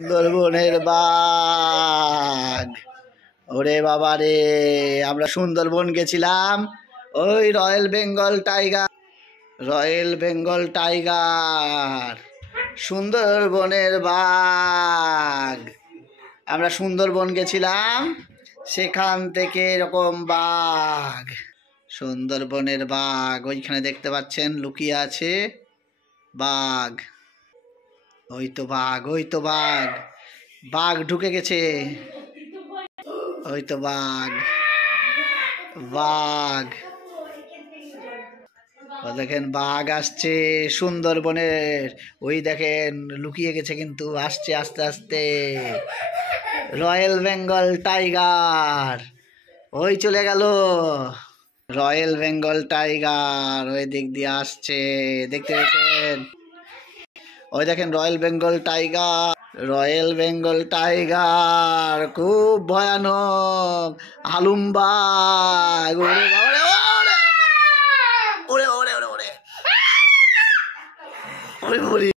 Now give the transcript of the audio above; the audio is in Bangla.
সুন্দরবনের বাঘ। ওরে বাবা রে, আমরা সুন্দরবন গেছিলাম। ওই royal Bengal tiger, royal Bengal tiger, সুন্দরবনের বাঘ। আমরা সুন্দরবন গেছিলাম, সেখান থেকে এরকম বাঘ, সুন্দরবনের বাঘ ওইখানে দেখতে পাচ্ছেন লুকিয়ে আছে বাঘ। ওই তো বাঘ, ওই তো বাঘ, বাঘ ঢুকে গেছে। ওই তো বাঘ, বাঘ, ও দেখেন বাঘ আসছে সুন্দরবনের। ওই দেখেন লুকিয়ে গেছে, কিন্তু আসছে আস্তে আস্তে। রয়্যাল বেঙ্গল টাইগার ওই চলে গেল। রয়্যাল বেঙ্গল টাইগার ওই দিক দিয়ে আসছে, দেখতে পেয়েছেন? ওই দেখেন royal Bengal tiger, royal Bengal tiger খুব ভয়ানক আলুমবাগ। ওরে বাবা রে, ওরে ওরে ওরে ওরে ওরে ওরে ওরে।